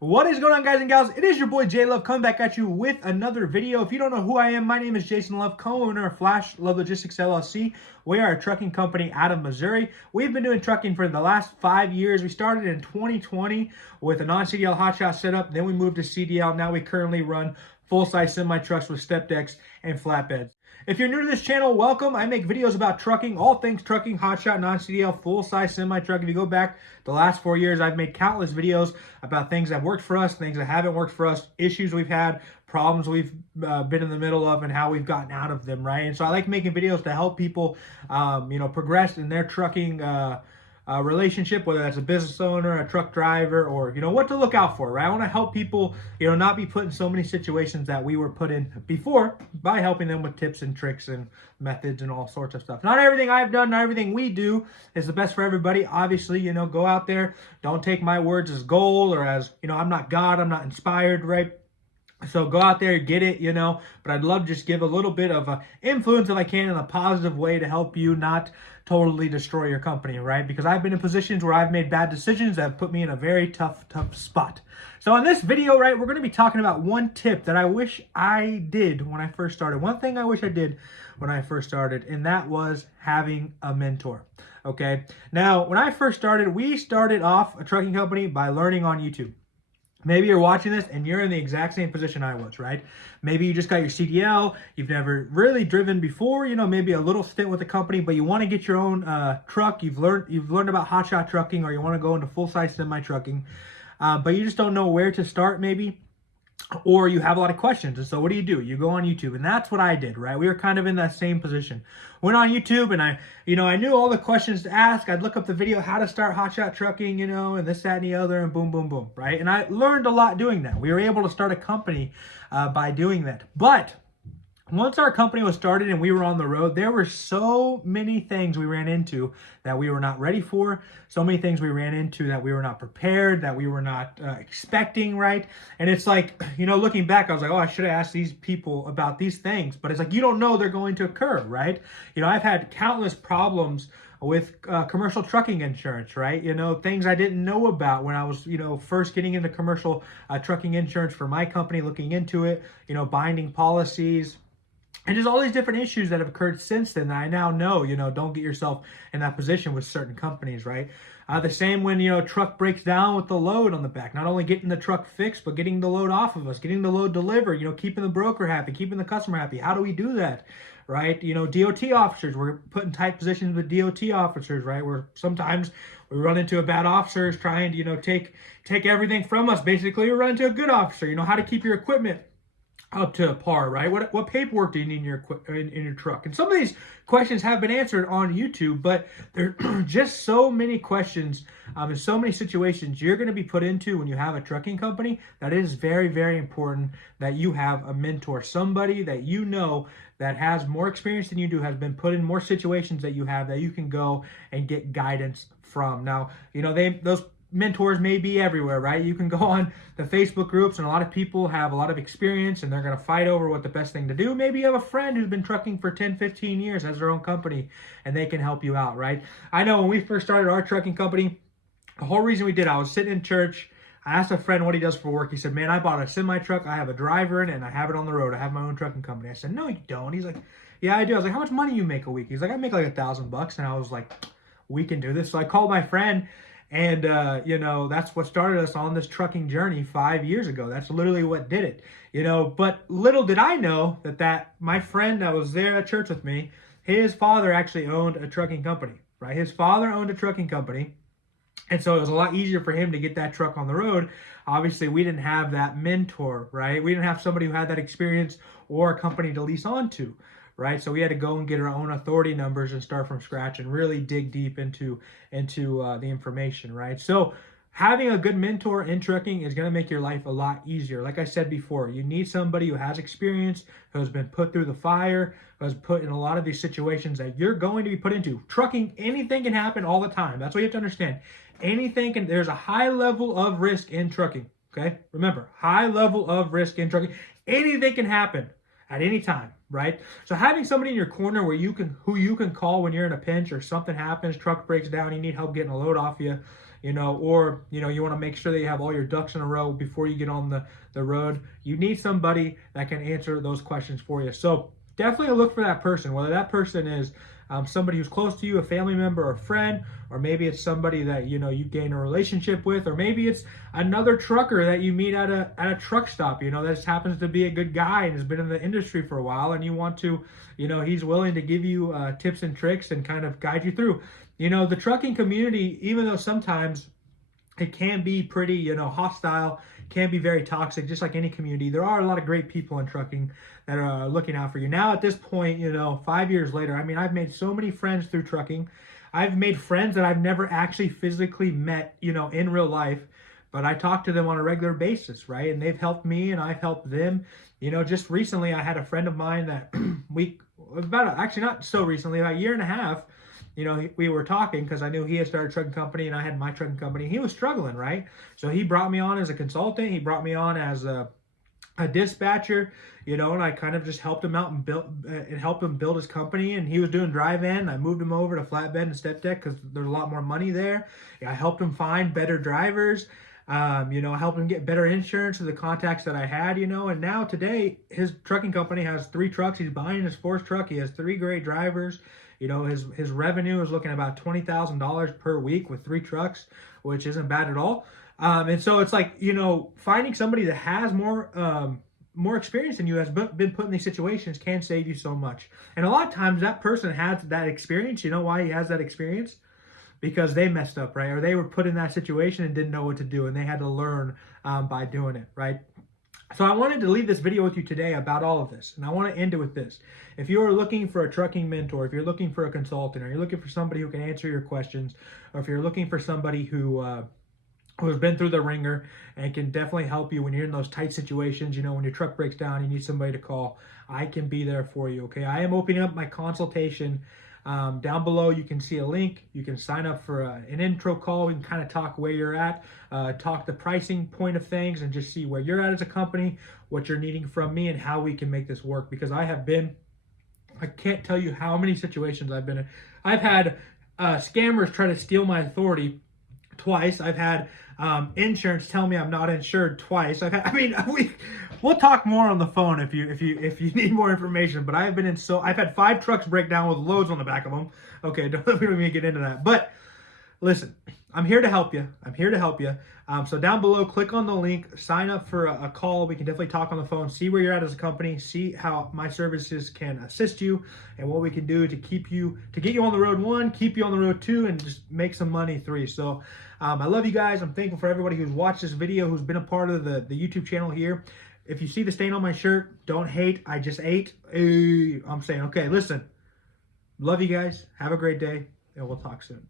What is going on, guys and gals? It is your boy J Love coming back at you with another video. If you don't know who I am, my name is Jason Love, co-owner of Flash Love Logistics LLC. We are a trucking company out of Missouri. We've been doing trucking for the last 5 years. We started in 2020 with a non-CDL Hotshot setup. Then we moved to CDL. Now we currently run full-size semi-trucks with step decks and flatbeds. If you're new to this channel, welcome. I make videos about trucking, all things trucking, hotshot, non-CDL, full-size semi-truck. If you go back the last 4 years, I've made countless videos about things that worked for us, things that haven't worked for us, issues we've had, problems we've been in the middle of, and how we've gotten out of them, right? And so I like making videos to help people, progress in their trucking relationship, whether that's a business owner, a truck driver, or what to look out for, right? I want to help people not be put in so many situations that we were put in before by helping them with tips and tricks and methods and all sorts of stuff. Not everything I've done, not everything we do is the best for everybody. Obviously, go out there, don't take my words as gold or as I'm not God, I'm not inspired, right? So go out there, get it, but I'd love to just give a little bit of influence if I can in a positive way to help you not totally destroy your company, right? Because I've been in positions where I've made bad decisions that have put me in a very tough spot. So in this video, right, we're going to be talking about one tip that I wish I did when I first started. One thing I wish I did when I first started, and that was having a mentor. Okay. Now, when I first started, we started off a trucking company by learning on YouTube. Maybe you're watching this and you're in the exact same position I was, right? Maybe you just got your CDL, you've never really driven before, maybe a little stint with the company, but you want to get your own truck. You've learned about hotshot trucking, or you want to go into full-size semi-trucking, but you just don't know where to start maybe. Or you have a lot of questions. And so what do? You go on YouTube. And that's what I did, right? We were kind of in that same position. Went on YouTube and I knew all the questions to ask. I'd look up the video, how to start hotshot trucking, and this, that, and the other, and boom, boom, boom, right? And I learned a lot doing that. We were able to start a company by doing that. But once our company was started and we were on the road, there were so many things we ran into that we were not ready for. So many things we ran into that we were not prepared, that we were not expecting, right? And it's like, looking back, I was like, oh, I should have asked these people about these things. But it's like, you don't know they're going to occur, right? I've had countless problems with commercial trucking insurance, right? Things I didn't know about when I was, first getting into commercial trucking insurance for my company, looking into it, binding policies. And just all these different issues that have occurred since then that I now know, don't get yourself in that position with certain companies, right? The same when, truck breaks down with the load on the back. Not only getting the truck fixed, but getting the load off of us, getting the load delivered, keeping the broker happy, keeping the customer happy. How do we do that, right? DOT officers, we're put in tight positions with DOT officers, right? Where sometimes we run into a bad officer trying to, take everything from us. Basically, we run into a good officer, how to keep your equipment up to par, right? What paperwork do you need in your truck? And some of these questions have been answered on YouTube, but there are just so many questions and so many situations you're going to be put into when you have a trucking company that it is very, very important that you have a mentor, somebody that that has more experience than you do, has been put in more situations that you have, that you can go and get guidance from. Now, those mentors may be everywhere, right? You can go on the Facebook groups and a lot of people have a lot of experience and they're going to fight over what the best thing to do. Maybe you have a friend who's been trucking for 10, 15 years, has their own company, and they can help you out, right? I know when we first started our trucking company, the whole reason we did, I was sitting in church. I asked a friend what he does for work. He said, man, I bought a semi-truck. I have a driver in it and I have it on the road. I have my own trucking company. I said, no, you don't. He's like, yeah, I do. I was like, how much money you make a week? He's like, I make like $1,000. And I was like, we can do this. So I called my friend. And, that's what started us on this trucking journey 5 years ago. That's literally what did it, but little did I know that my friend that was there at church with me, his father actually owned a trucking company, right? His father owned a trucking company. And so it was a lot easier for him to get that truck on the road. Obviously, we didn't have that mentor, right? We didn't have somebody who had that experience or a company to lease onto, right? So we had to go and get our own authority numbers and start from scratch and really dig deep into the information, right? So having a good mentor in trucking is going to make your life a lot easier. Like I said before, you need somebody who has experience, who has been put through the fire, who has put in a lot of these situations that you're going to be put into. Trucking, anything can happen all the time. That's what you have to understand. There's a high level of risk in trucking, okay? Remember, high level of risk in trucking. Anything can happen at any time, right? So having somebody in your corner who you can call when you're in a pinch or something happens, truck breaks down, you need help getting a load off you, or, you want to make sure that you have all your ducks in a row before you get on the road. You need somebody that can answer those questions for you. So definitely look for that person, whether that person is somebody who's close to you, a family member or a friend, or maybe it's somebody that you gain a relationship with, or maybe it's another trucker that you meet at a truck stop, that just happens to be a good guy and has been in the industry for a while, and you want to, he's willing to give you tips and tricks and kind of guide you through. The trucking community, even though sometimes it can be pretty, hostile, can be very toxic, just like any community, there are a lot of great people in trucking that are looking out for you. Now, at this point, 5 years later, I mean, I've made so many friends through trucking. I've made friends that I've never actually physically met, in real life, but I talk to them on a regular basis, right? And they've helped me and I've helped them. Just recently, I had a friend of mine that actually not so recently, about a year and a half, we were talking because I knew he had started a trucking company and I had my trucking company. He was struggling, right? So he brought me on as a consultant. He brought me on as a dispatcher, and I kind of just helped him out and helped him build his company. And he was doing drive-in. I moved him over to flatbed and step deck because there's a lot more money there. I helped him find better drivers. Help him get better insurance to the contacts that I had, and now today his trucking company has 3 trucks. He's buying his 4th truck. He has 3 great drivers. His revenue is looking at about $20,000 per week with 3 trucks, which isn't bad at all. And so it's like, finding somebody that has more experience than you, has been put in these situations, can save you so much. And a lot of times that person has that experience. You know why he has that experience? Because they messed up, right? Or they were put in that situation and didn't know what to do, and they had to learn by doing it, right? So I wanted to leave this video with you today about all of this, and I want to end it with this. If you are looking for a trucking mentor, if you're looking for a consultant, or you're looking for somebody who can answer your questions, or if you're looking for somebody who has been through the ringer and can definitely help you when you're in those tight situations, when your truck breaks down, you need somebody to call, I can be there for you, okay? I am opening up my consultation. Down below, you can see a link. You can sign up for an intro call. We can kind of talk where you're at, talk the pricing point of things, and just see where you're at as a company, what you're needing from me, and how we can make this work. Because I can't tell you how many situations I've been in. I've had scammers try to steal my authority twice. I've had insurance tell me I'm not insured twice. We'll talk more on the phone if you need more information. But I've had 5 trucks break down with loads on the back of them. Okay, we don't even get into that. But listen, I'm here to help you. So down below, click on the link, sign up for a call. We can definitely talk on the phone, see where you're at as a company, see how my services can assist you, and what we can do to get you on the road 1, keep you on the road 2, and just make some money 3. So I love you guys. I'm thankful for everybody who's watched this video, who's been a part of the YouTube channel here. If you see the stain on my shirt, don't hate. I just ate. I'm saying, okay, listen. Love you guys. Have a great day, and we'll talk soon.